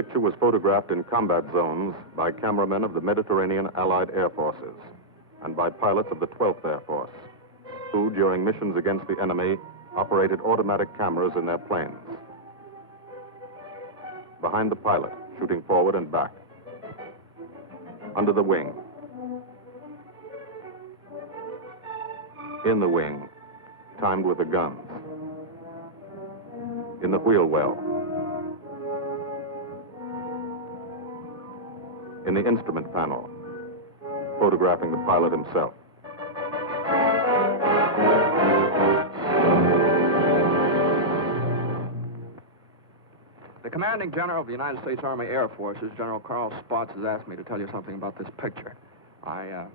picture was photographed in combat zones by cameramen of the Mediterranean Allied Air Forces and by pilots of the 12th Air Force, who, during missions against the enemy, operated automatic cameras in their planes. Behind the pilot, shooting forward and back. Under the wing. In the wing, timed with the guns. In the wheel well. In the instrument panel, photographing the pilot himself. The Commanding General of the United States Army Air Forces, General Carl Spaatz, has asked me to tell you something about this picture. I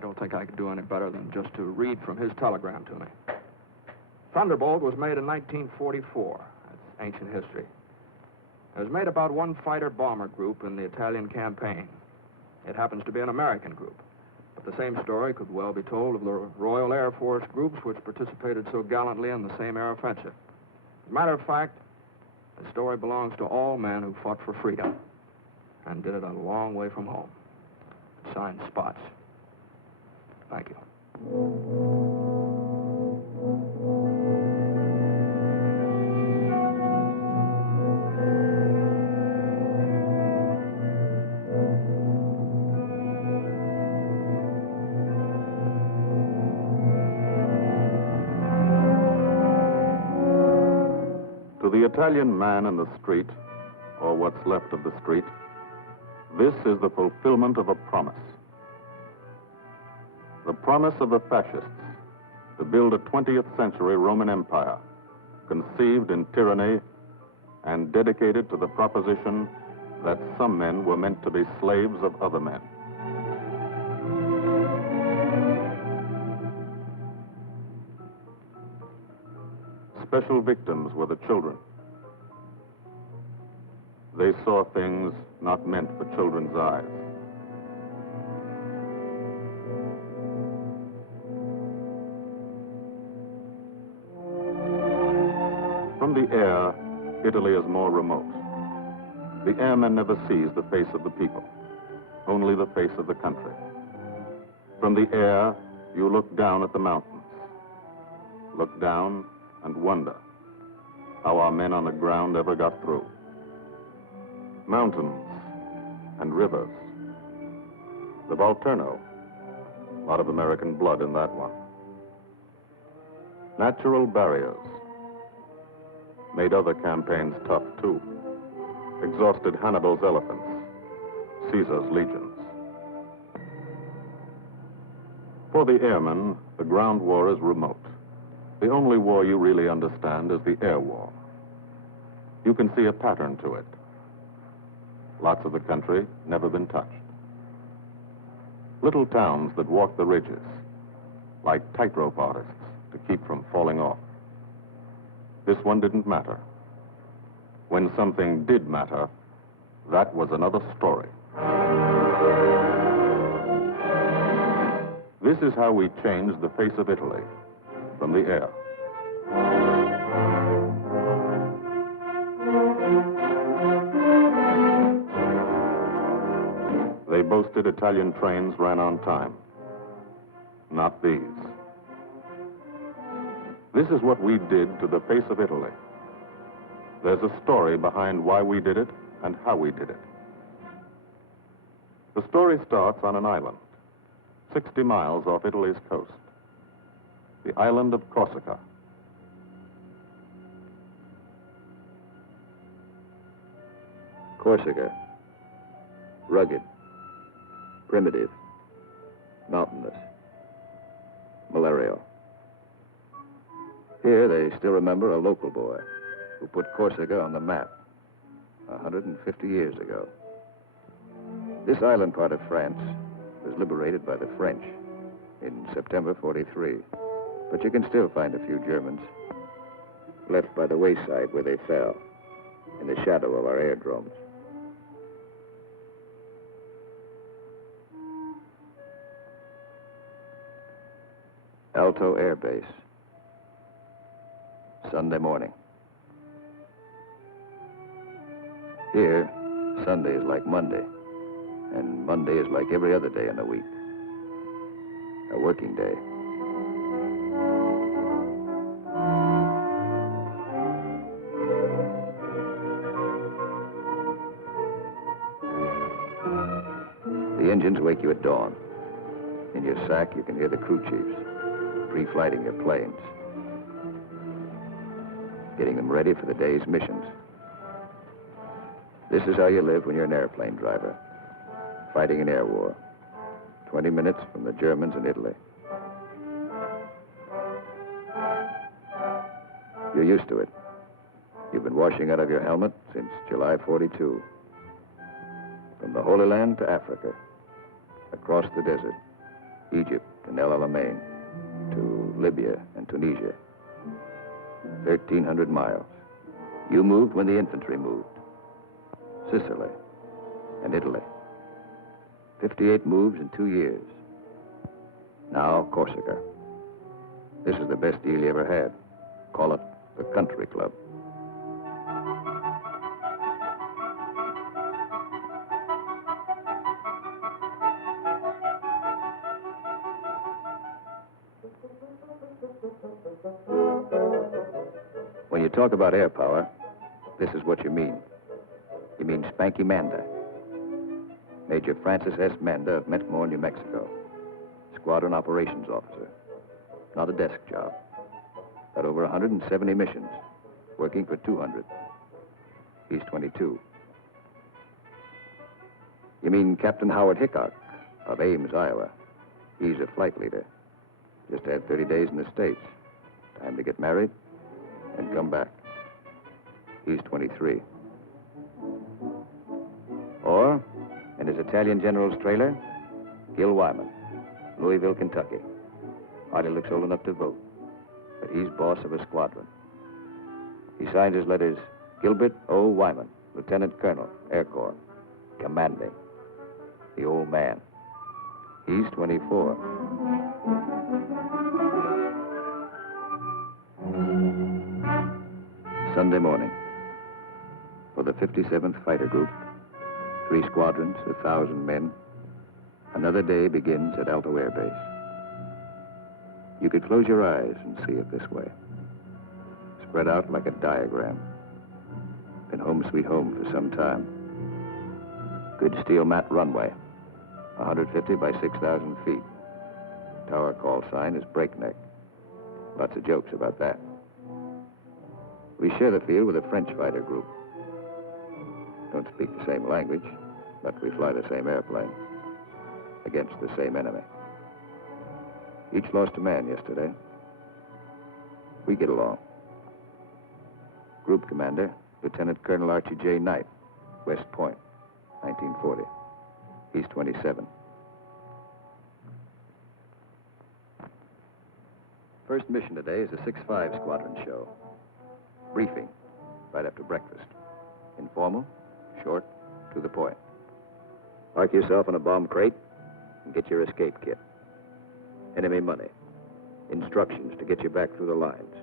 don't think I could do any better than just to read from his telegram to me. Thunderbolt was made in 1944. That's ancient history. It was made about one fighter-bomber group in the Italian campaign. It happens to be an American group. But the same story could well be told of the Royal Air Force groups which participated so gallantly in the same air offensive. As a matter of fact, the story belongs to all men who fought for freedom and did it a long way from home. Signed, Spaatz. Thank you. To the Italian man in the street, or what's left of the street, this is the fulfillment of a promise. The promise of the fascists to build a 20th century Roman Empire, conceived in tyranny and dedicated to the proposition that some men were meant to be slaves of other men. Special victims were the children. They saw things not meant for children's eyes. From the air, Italy is more remote. The airman never sees the face of the people, only the face of the country. From the air, you look down at the mountains. Look down and wonder how our men on the ground ever got through. Mountains and rivers. The Volturno, a lot of American blood in that one. Natural barriers made other campaigns tough too. Exhausted Hannibal's elephants, Caesar's legions. For the airmen, the ground war is remote. The only war you really understand is the air war. You can see a pattern to it. Lots of the country never been touched. Little towns that walk the ridges, like tightrope artists to keep from falling off. This one didn't matter. When something did matter, that was another story. This is how we changed the face of Italy, from the air. They boasted Italian trains ran on time. Not these. This is what we did to the face of Italy. There's a story behind why we did it and how we did it. The story starts on an island, 60 miles off Italy's coast. The island of Corsica. Corsica. Rugged. Primitive. Mountainous. Malarial. Here they still remember a local boy who put Corsica on the map 150 years ago. This island part of France was liberated by the French in September 43. But you can still find a few Germans left by the wayside where they fell, in the shadow of our aerodromes. Alto Air Base. Sunday morning. Here, Sunday is like Monday, and Monday is like every other day in the week. A working day. The engines wake you at dawn. In your sack, you can hear the crew chiefs pre-flighting your planes, getting them ready for the day's missions. This is how you live when you're an airplane driver, fighting an air war, 20 minutes from the Germans in Italy. You're used to it. You've been washing out of your helmet since July 42. From the Holy Land to Africa, across the desert, Egypt and El Alamein, to Libya and Tunisia. 1,300 miles. You moved when the infantry moved. Sicily and Italy. 58 moves in 2 years. Now, Corsica. This is the best deal you ever had. Call it the country club. When you talk about air power, this is what you mean. You mean Spanky Manda. Major Francis S. Manda of Metmore, New Mexico. Squadron operations officer. Not a desk job. Got over 170 missions, working for 200. He's 22. You mean Captain Howard Hickok of Ames, Iowa. He's a flight leader. Just had 30 days in the States. Time to get married and come back. He's 23. Or, in his Italian general's trailer, Gil Wyman, Louisville, Kentucky. Hardly looks old enough to vote, but he's boss of a squadron. He signed his letters, Gilbert O. Wyman, Lieutenant Colonel, Air Corps, commanding. The old man. He's 24. Sunday morning. For the 57th Fighter Group, 3 squadrons, 1,000 men, another day begins at Alto Air Base. You could close your eyes and see it this way. Spread out like a diagram. Been home sweet home for some time. Good steel mat runway, 150 by 6,000 feet. Tower call sign is breakneck. Lots of jokes about that. We share the field with a French fighter group. Don't speak the same language, but we fly the same airplane against the same enemy. Each lost a man yesterday. We get along. Group commander, Lieutenant Colonel Archie J. Knight, West Point, 1940. He's 27. First mission today is a 6-5 squadron show. Briefing, right after breakfast. Informal, short, to the point. Park yourself in a bomb crate and get your escape kit. Enemy money. Instructions to get you back through the lines,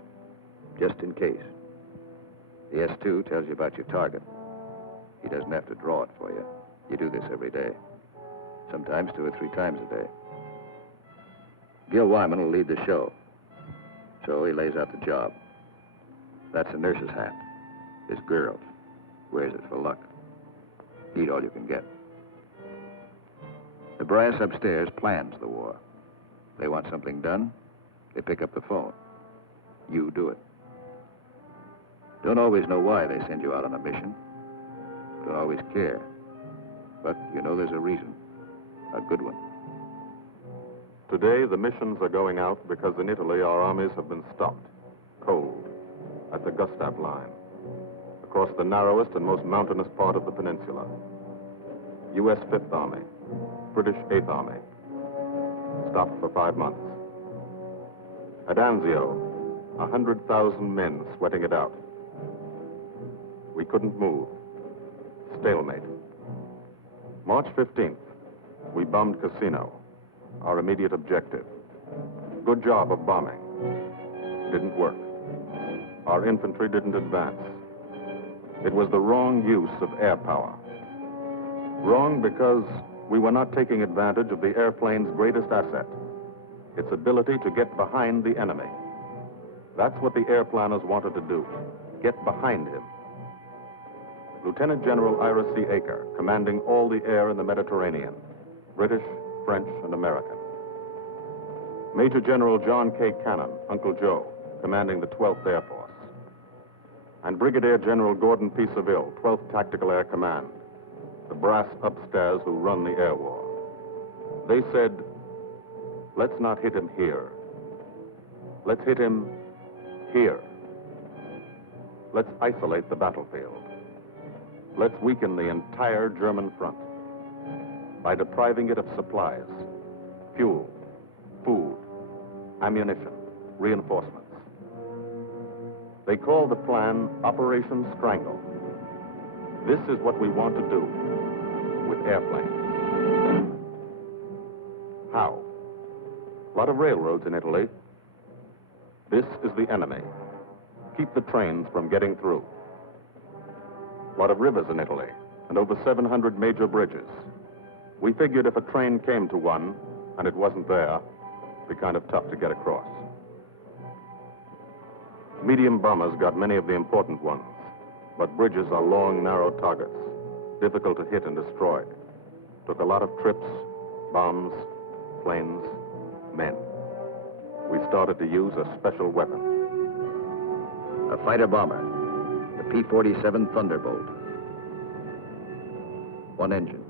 just in case. The S2 tells you about your target. He doesn't have to draw it for you. You do this every day. Sometimes 2 or 3 times a day. Gil Wyman will lead the show. So he lays out the job. That's a nurse's hat. His girl wears it for luck. Eat all you can get. The brass upstairs plans the war. They want something done, they pick up the phone. You do it. Don't always know why they send you out on a mission. Don't always care. But you know there's a reason. A good one. Today, the missions are going out because in Italy, our armies have been stopped, cold, at the Gustav line, across the narrowest and most mountainous part of the peninsula. U.S. 5th Army, British 8th Army, stopped for 5 months. At Anzio, 100,000 men sweating it out. We couldn't move. Stalemate. March 15th, we bombed Cassino, our immediate objective. Good job of bombing. Didn't work. Our infantry didn't advance. It was the wrong use of air power. Wrong because we were not taking advantage of the airplane's greatest asset, its ability to get behind the enemy. That's what the air planners wanted to do, get behind him. Lieutenant General Ira C. Aker, commanding all the air in the Mediterranean, British, French, and American. Major General John K. Cannon, Uncle Joe, commanding the 12th Air Force. And Brigadier General Gordon P. Seville, 12th Tactical Air Command, the brass upstairs who run the air war. They said, let's not hit him here. Let's hit him here. Let's isolate the battlefield. Let's weaken the entire German front by depriving it of supplies, fuel, food, ammunition, reinforcements. They call the plan Operation Strangle. This is what we want to do with airplanes. How? A lot of railroads in Italy. This is the enemy. Keep the trains from getting through. A lot of rivers in Italy, and over 700 major bridges. We figured if a train came to one, and it wasn't there, it'd be kind of tough to get across. Medium bombers got many of the important ones, but bridges are long, narrow targets, difficult to hit and destroy. Took a lot of trips, bombs, planes, men. We started to use a special weapon. A fighter bomber, the P-47 Thunderbolt. One engine,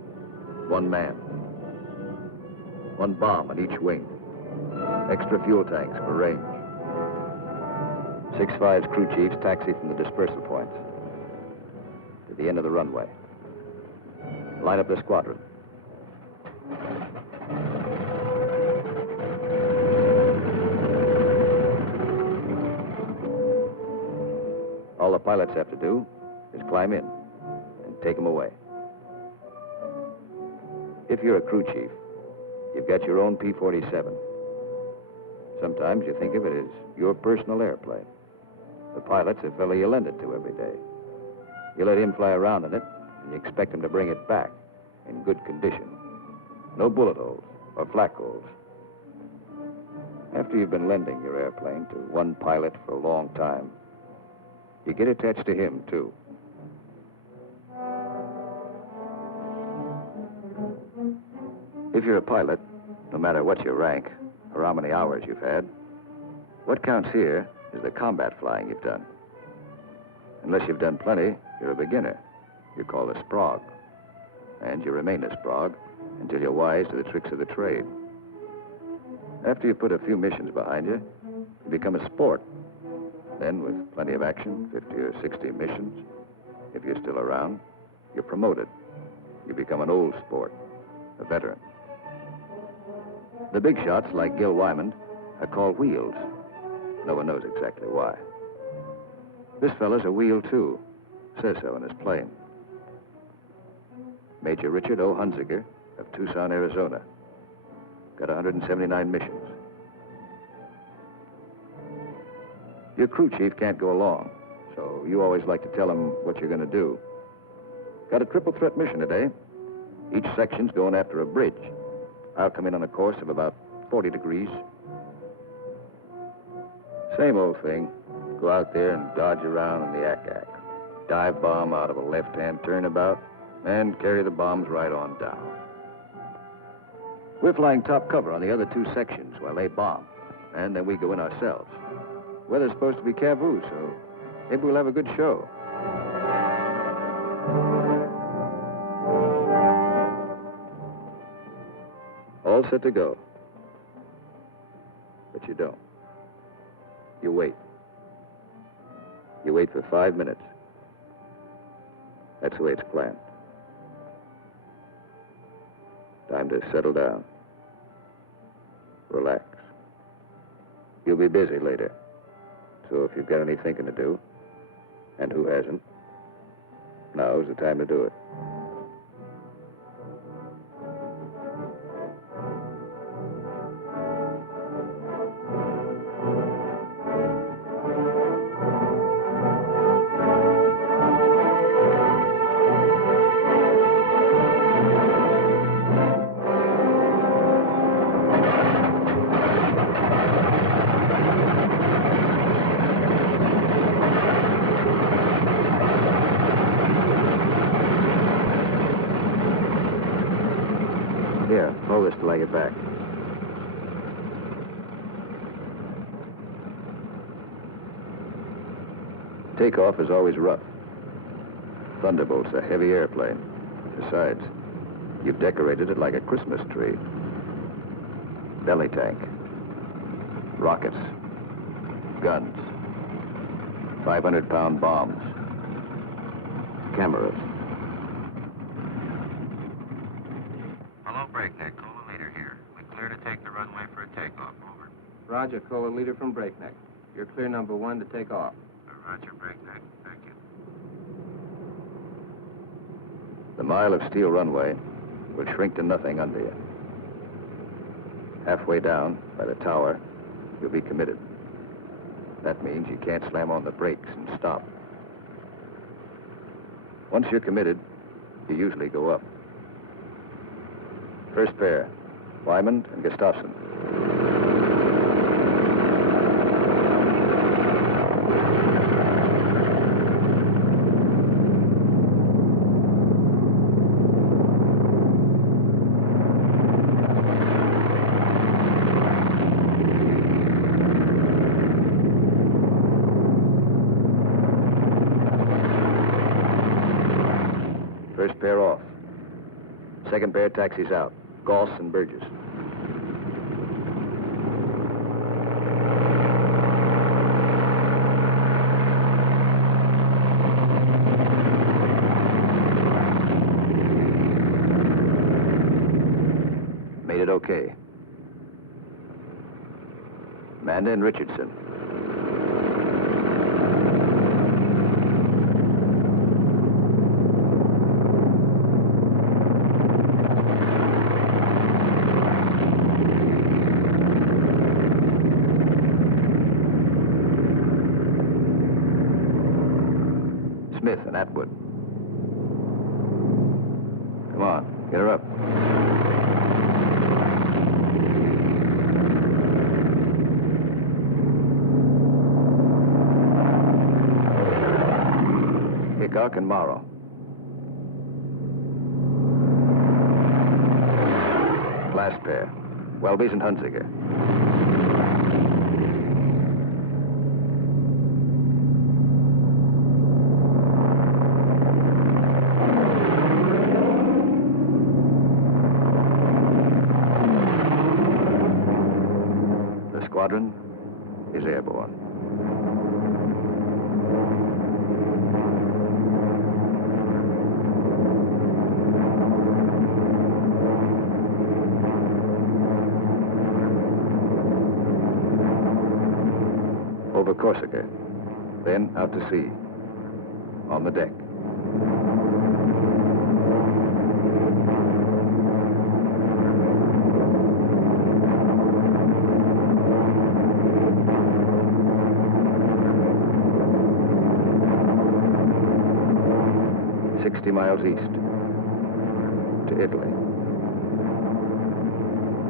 one man. One bomb on each wing. Extra fuel tanks for range. 6-5's crew chiefs taxi from the dispersal points to the end of the runway. Line up the squadron. All the pilots have to do is climb in and take them away. If you're a crew chief, you've got your own P-47. Sometimes you think of it as your personal airplane. The pilot's a fellow you lend it to every day. You let him fly around in it, and you expect him to bring it back in good condition. No bullet holes or flak holes. After you've been lending your airplane to one pilot for a long time, you get attached to him, too. If you're a pilot, no matter what your rank or how many hours you've had, what counts here is the combat flying you've done. Unless you've done plenty, you're a beginner. You're called a sprog. And you remain a sprog until you're wise to the tricks of the trade. After you put a few missions behind you, you become a sport. Then, with plenty of action, 50 or 60 missions, if you're still around, you're promoted. You become an old sport, a veteran. The big shots, like Gil Wymond, are called wheels. No one knows exactly why. This fella's a wheel, too. Says so in his plane. Major Richard O. Hunziker of Tucson, Arizona. Got 179 missions. Your crew chief can't go along, so you always like to tell him what you're going to do. Got a triple threat mission today. Each section's going after a bridge. I'll come in on a course of about 40 degrees. Same old thing. Go out there and dodge around in the ack-ack. Dive bomb out of a left-hand turnabout and carry the bombs right on down. We're flying top cover on the other two sections while they bomb, and then we go in ourselves. Weather's supposed to be Cavoo, so maybe we'll have a good show. All set to go. But you don't. You wait. You wait for 5 minutes. That's the way it's planned. Time to settle down. Relax. You'll be busy later. So if you've got any thinking to do, and who hasn't, now's the time to do it. with us till I get back. Takeoff is always rough. Thunderbolt's a heavy airplane. Besides, you've decorated it like a Christmas tree. Belly tank, rockets, guns, 500-pound bombs, cameras. Hello, Breakneck. Cola Leader here. We clear to take the runway for a takeoff. Over. Roger, Cola Leader from Breakneck. You're clear number 1 to take off. Roger, Breakneck. Thank you. The mile of steel runway will shrink to nothing under you. Halfway down, by the tower, you'll be committed. That means you can't slam on the brakes and stop. Once you're committed, you usually go up. First pair, Wyman and Gustafson. First pair off. Second pair taxis out. Goss and Burgess. Made it okay. Manda and Richardson. Smith and Atwood. Come on, get her up. Hickok and Morrow. Last pair, Welby's and Hunziker. Squadron is airborne. Over Corsica, then out to sea, on the deck. Miles east to Italy.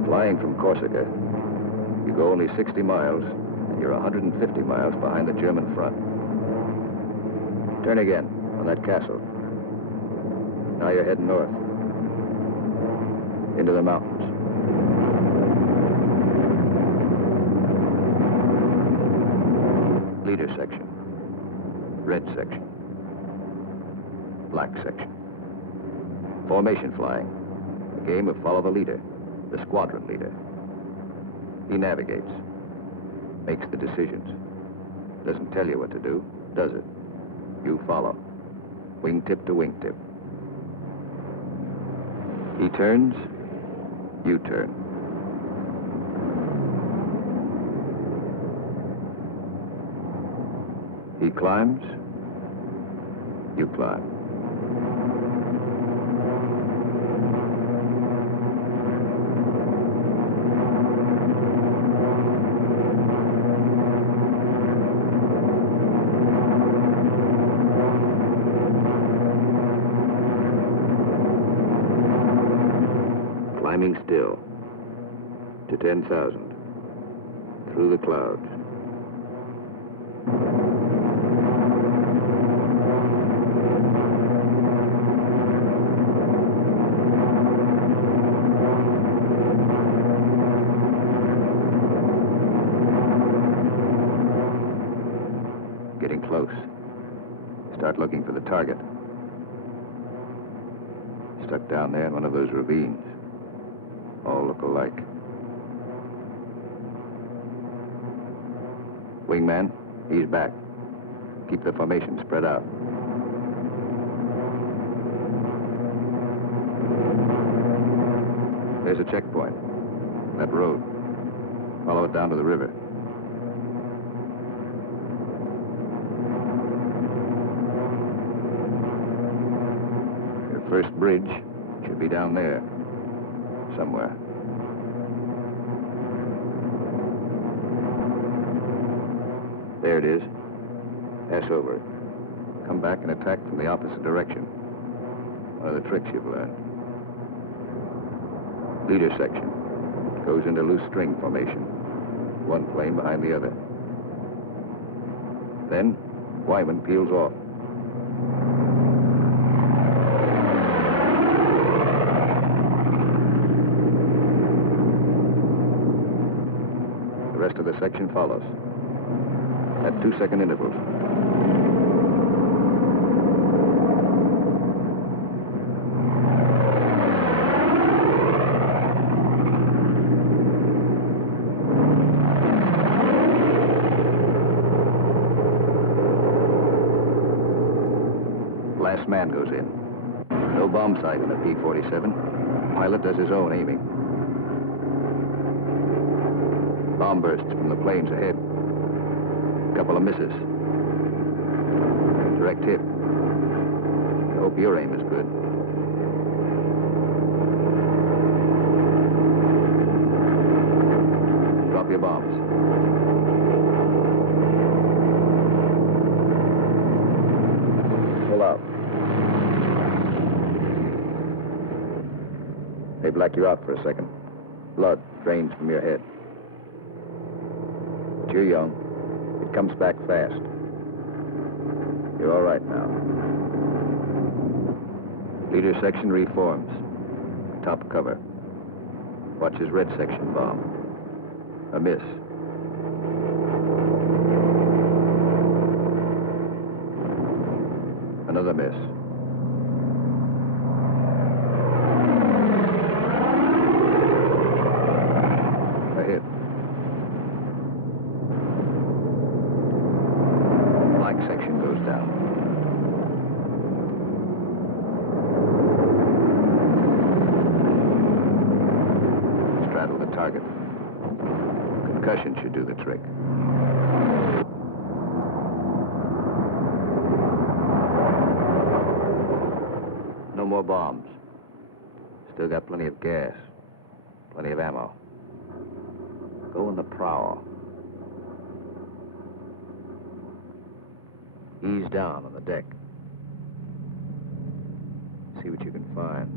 Flying from Corsica, you go only 60 miles and you're 150 miles behind the German front. Turn again on that castle. Now you're heading north into the mountains. Leader section, red section, black section. Formation flying, a game of follow the leader, the squadron leader. He navigates, makes the decisions. Doesn't tell you what to do, does it? You follow, wingtip to wingtip. He turns, you turn. He climbs, you climb. Climbing still to 10,000 through the clouds. getting close. Start looking for the target. Stuck down there in one of those ravines. All look alike. Wingman, he's back. Keep the formation spread out. There's a checkpoint. That road. Follow it down to the river. Your first bridge should be down there. Somewhere. There it is. Pass over it. Come back and attack from the opposite direction. One of the tricks you've learned. Leader section. Goes into loose string formation. One plane behind the other. Then, Wyman peels off. The rest of the section follows. At 2-second intervals. Last man goes in. No bomb sight in the P-47. Pilot does his own aiming. Bomb bursts from the planes ahead. Couple of misses. Direct hit. I hope your aim is good. Drop your bombs. Pull out. They black you out for a second. Blood drains from your head. But you're young. It comes back fast. You're all right now. Leader section reforms. Top cover. Watch his red section bomb. A miss. Another miss. A hit. Section goes down. Straddle the target. Concussion should do the trick. No more bombs. Still got plenty of gas. Plenty of ammo. Go in the prow. Ease down on the deck. See what you can find.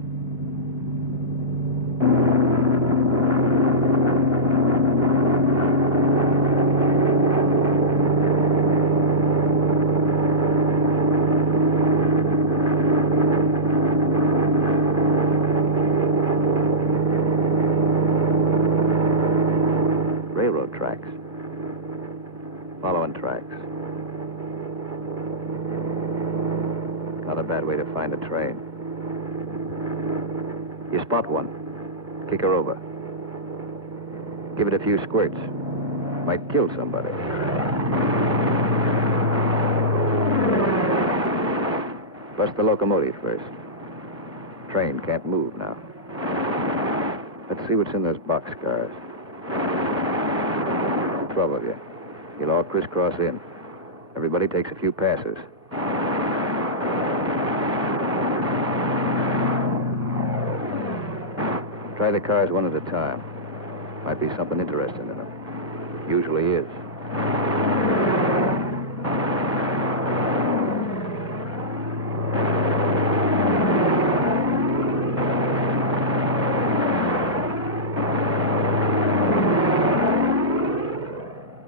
Railroad tracks. Following tracks. Not a bad way to find a train. You spot one. Kick her over. Give it a few squirts. Might kill somebody. Bust the locomotive first. Train can't move now. Let's see what's in those boxcars. 12 of you. You'll all crisscross in. Everybody takes a few passes. Try the cars one at a time. Might be something interesting in them. Usually is.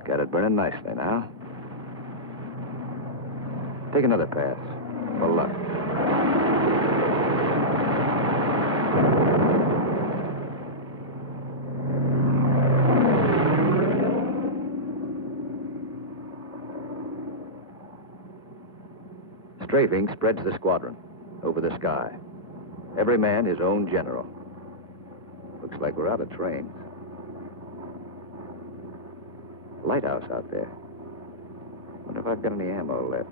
Got it burning nicely now. Take another pass. For luck. Strafing spreads the squadron over the sky. Every man his own general. Looks like we're out of trains. Lighthouse out there. Wonder if I've got any ammo left.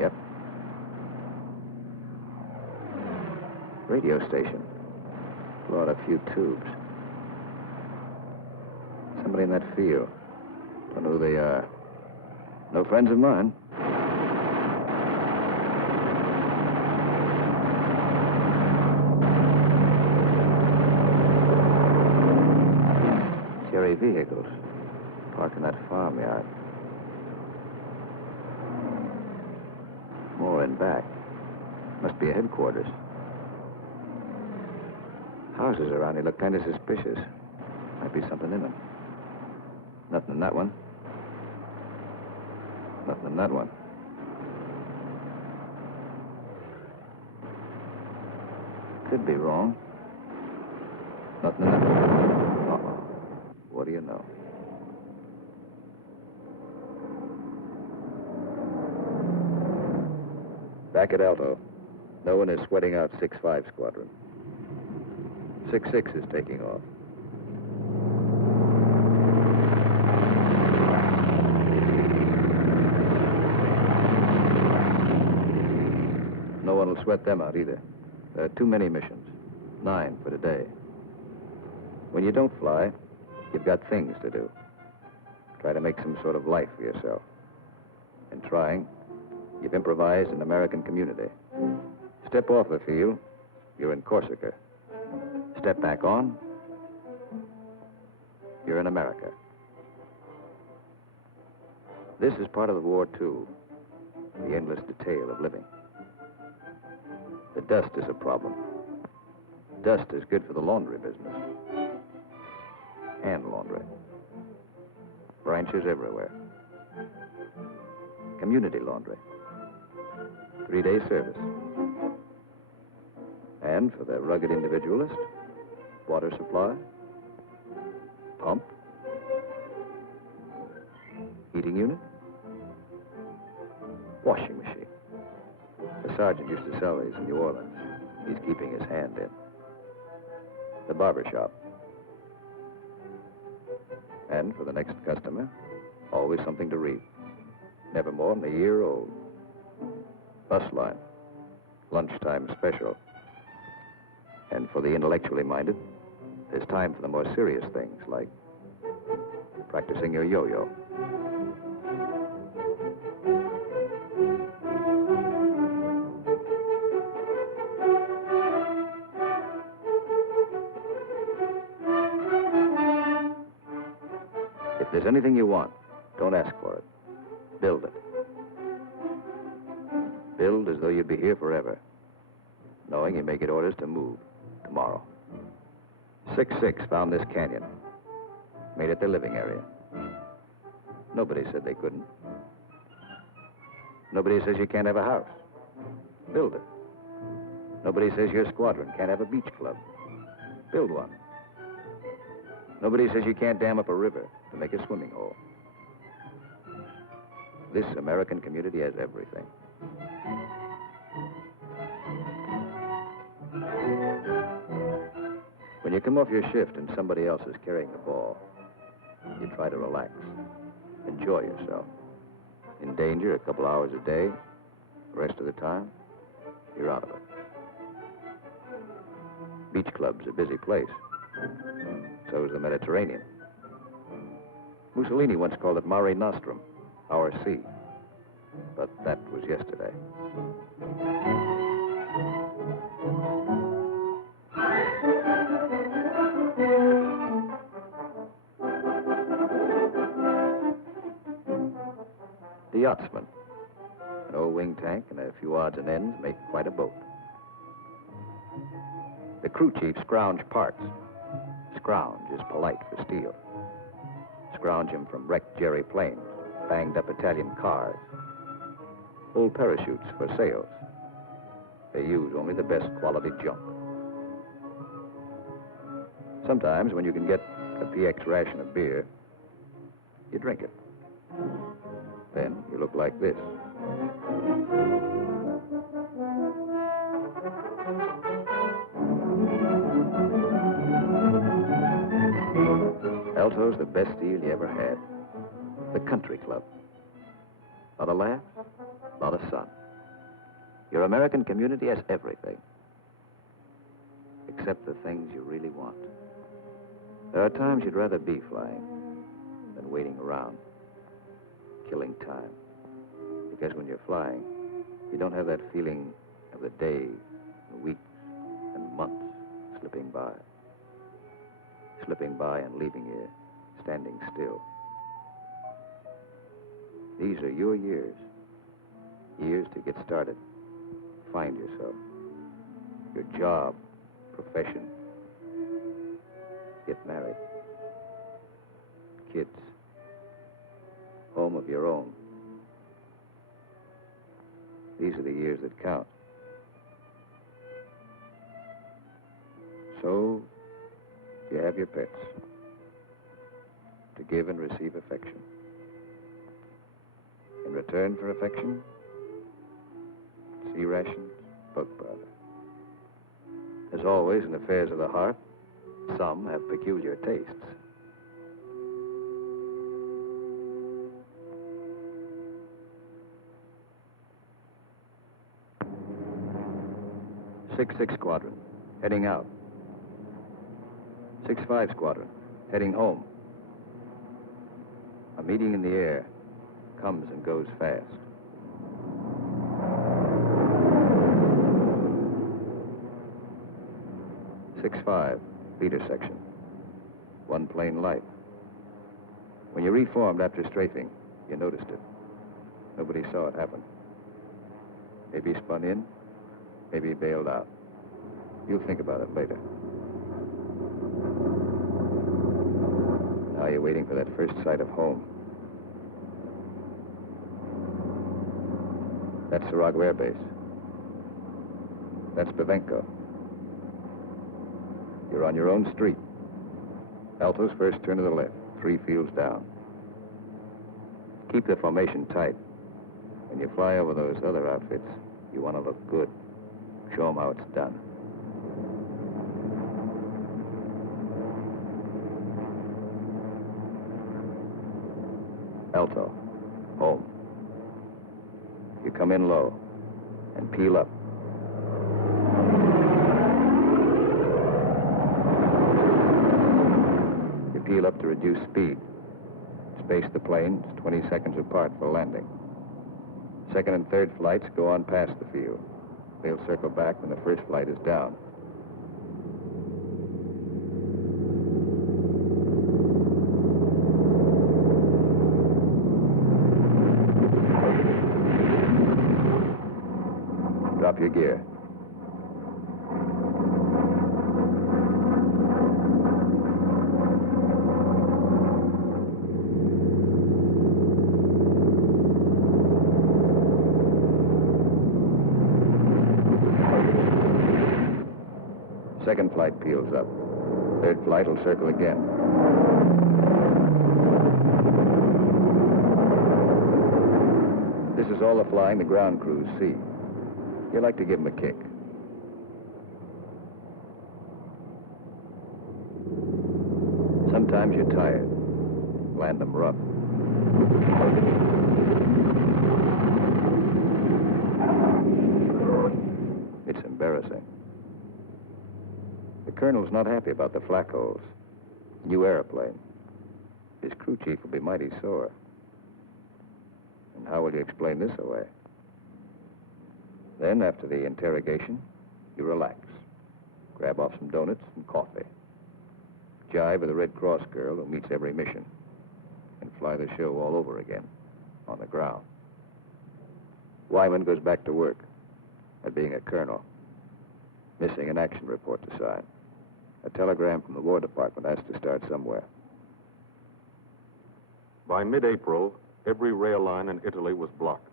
Yep. Radio station. Blow out a few tubes. Somebody in that field. Don't know who they are. No friends of mine. Cherry vehicles. Parked in that farmyard. More in back. Must be a headquarters. Houses around here look kind of suspicious. Might be something in them. Nothing in that one. Nothing in that one. Could be wrong. Nothing in that one. Uh-oh. What do you know? Back at Alto. No one is sweating out 6-5 squadron. 6-6 is taking off. No one will sweat them out either. There are too many missions. 9 for today. When you don't fly, you've got things to do. Try to make some sort of life for yourself. In trying, you've improvised an American community. Step off the field, you're in Corsica. Step back on, you're in America. This is part of the war, too. The endless detail of living. The dust is a problem. Dust is good for the laundry business. Hand laundry. Branches everywhere. Community laundry. 3-day service. And for the rugged individualist, water supply, pump, heating unit, washing machine. The sergeant used to sell these in New Orleans. He's keeping his hand in. The barber shop. And for the next customer, always something to read. Never more than a year old. Bus line. Lunchtime special. And for the intellectually minded, there's time for the more serious things, like practicing your yo-yo. If there's anything you want, don't ask for it. Build it. Build as though you'd be here forever, knowing you may get orders to move tomorrow. 6-6 found this canyon. Made it their living area. Nobody said they couldn't. Nobody says you can't have a house. Build it. Nobody says your squadron can't have a beach club. Build one. Nobody says you can't dam up a river to make a swimming hole. This American community has everything. When you come off your shift and somebody else is carrying the ball, you try to relax, enjoy yourself. In danger a couple hours a day, the rest of the time, you're out of it. Beach club's a busy place. So is the Mediterranean. Mussolini once called it Mare Nostrum, our sea. But that was yesterday. The yachtsman. An old wing tank and a few odds and ends make quite a boat. The crew chief scrounge parts. Scrounge is polite for steel. Scrounge him from wrecked Jerry planes, banged up Italian cars, old parachutes for sails. They use only the best quality junk. Sometimes when you can get a PX ration of beer, you drink it. Then you look like this. Alto's the best deal you ever had. The country club. Lot of laughs, lot of sun. Your American community has everything. Except the things you really want. There are times you'd rather be flying than waiting around, killing time. Because when you're flying, you don't have that feeling of the days, and weeks, and months slipping by. Slipping by and leaving you standing still. These are your years. Years to get started, find yourself, your job, profession, get married, kids, home of your own. These are the years that count. So, you have your pets to give and receive affection. In return for affection, sea rations, bug powder. As always in affairs of the heart, some have peculiar tastes. Six Squadron, heading out. 6-5 Squadron, heading home. A meeting in the air comes and goes fast. 6-5, leader section. One plane light. When you reformed after strafing, you noticed it. Nobody saw it happen. Maybe spun in, maybe bailed out. You'll think about it later. Now you're waiting for that first sight of home. That's Sarago Air Base. That's Bavenko. You're on your own street. Alto's first turn to the left, 3 fields down. Keep the formation tight. When you fly over those other outfits, you want to look good. Show them how it's done. Alto, home. You come in low and peel up. You peel up to reduce speed. Space the planes 20 seconds apart for landing. Second and third flights go on past the field. They'll circle back when the first flight is down. Drop your gear. Second flight peels up. Third flight will circle again. This is all the flying the ground crews see. You like to give them a kick. Sometimes you're tired. Land them rough. It's embarrassing. The colonel's not happy about the flak holes. New airplane. His crew chief will be mighty sore. And how will you explain this away? Then, after the interrogation, you relax. Grab off some donuts and coffee. Jive with a Red Cross girl who meets every mission. And fly the show all over again, on the ground. Wyman goes back to work, at being a colonel. Missing an action report to sign. A telegram from the War Department has to start somewhere. By mid-April, every rail line in Italy was blocked.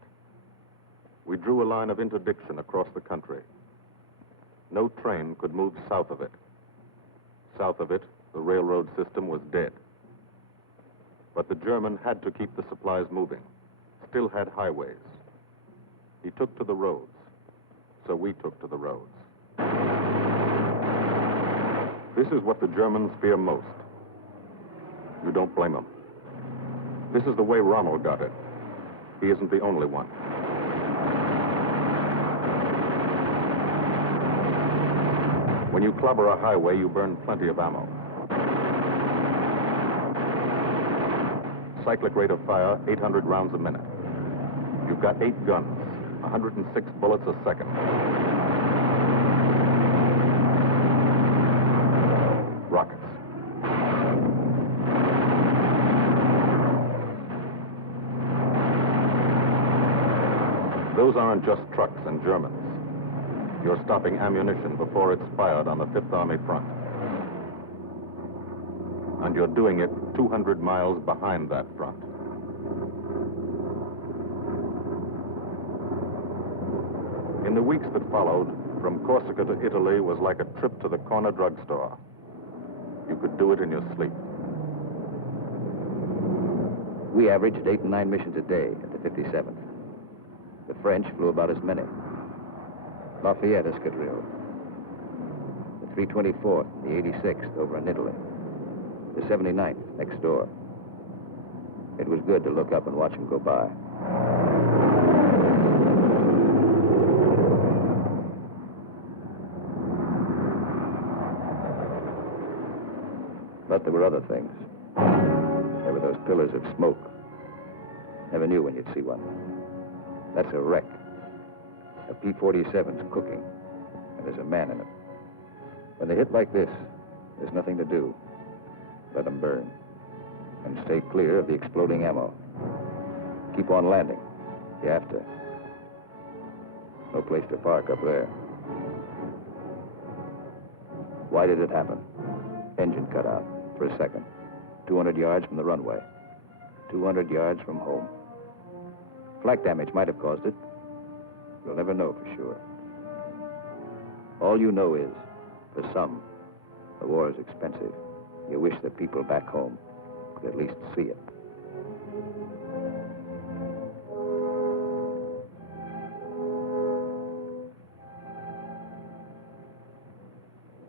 We drew a line of interdiction across the country. No train could move south of it. South of it, the railroad system was dead. But the German had to keep the supplies moving. still had highways. He took to the roads, so we took to the roads. This is what the Germans fear most. You don't blame them. This is the way Rommel got it. He isn't the only one. When you clobber a highway, you burn plenty of ammo. Cyclic rate of fire, 800 rounds a minute. You've got 8 guns, 106 bullets a second. Rockets. Those aren't just trucks and Germans. You're stopping ammunition before it's fired on the Fifth Army front. And you're doing it 200 miles behind that front. In the weeks that followed, from Corsica to Italy was like a trip to the corner drugstore. You could do it in your sleep. We averaged 8 and 9 missions a day at the 57th. The French flew about as many. Lafayette Escadrille, the 324th, the 86th over in Italy, the 79th next door. It was good to look up and watch them go by. But there were other things. There were those pillars of smoke. Never knew when you'd see one. That's a wreck. A P-47's cooking, and there's a man in it. When they hit like this, there's nothing to do. Let them burn. And stay clear of the exploding ammo. Keep on landing. You have to. No place to park up there. Why did it happen? Engine cut out for a second. 200 yards from the runway. 200 yards from home. Flak damage might have caused it. You'll never know for sure. All you know is, for some, the war is expensive. You wish the people back home could at least see it.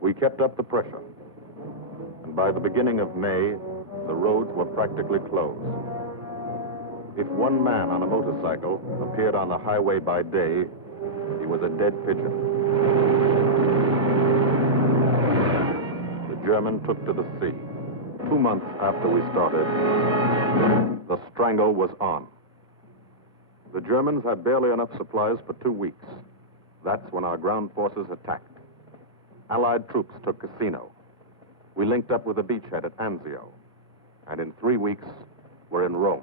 We kept up the pressure. And by the beginning of May, the roads were practically closed. If one man on a motorcycle appeared on the highway by day, he was a dead pigeon. The German took to the sea. 2 months after we started, the strangle was on. The Germans had barely enough supplies for 2 weeks. That's when our ground forces attacked. Allied troops took Cassino. We linked up with a beachhead at Anzio. And in 3 weeks, we're in Rome.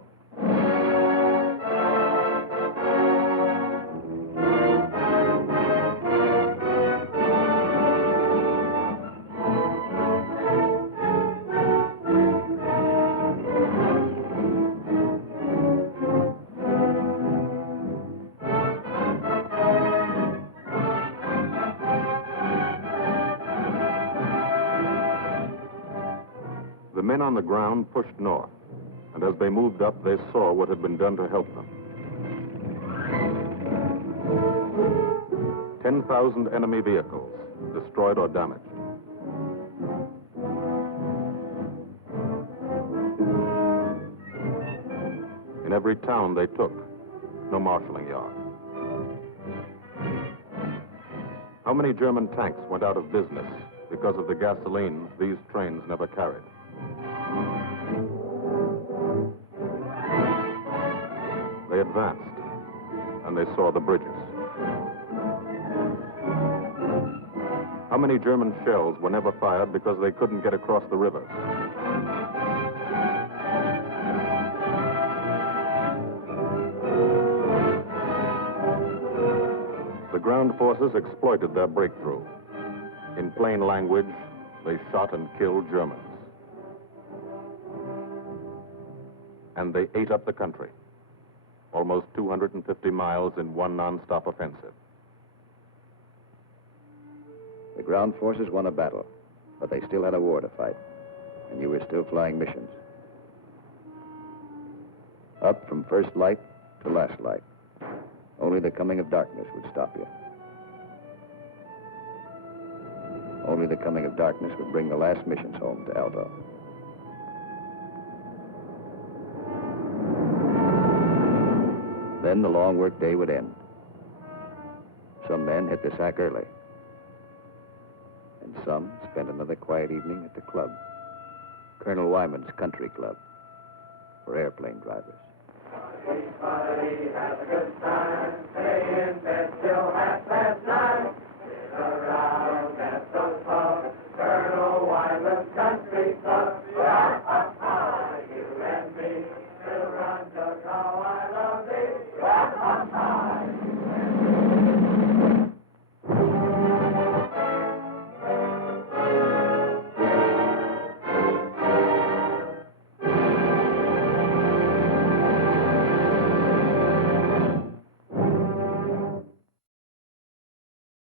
The men on the ground pushed north, and as they moved up, they saw what had been done to help them. 10,000 enemy vehicles, destroyed or damaged. In every town they took, no marshalling yard. How many German tanks went out of business because of the gasoline these trains never carried? They advanced, and they saw the bridges. How many German shells were never fired because they couldn't get across the rivers? The ground forces exploited their breakthrough. In plain language, they shot and killed Germans. And they ate up the country. Almost 250 miles in one non-stop offensive. The ground forces won a battle, but they still had a war to fight, and you were still flying missions. Up from first light The last light. Only the coming of darkness would stop you. Only the coming of darkness would bring the last missions home to Alto. Then the long work day would end. Some men hit the sack early. And some spent another quiet evening at the club. Colonel Wyman's Country Club for airplane drivers. Everybody has a good time, stay in bed till 1:30.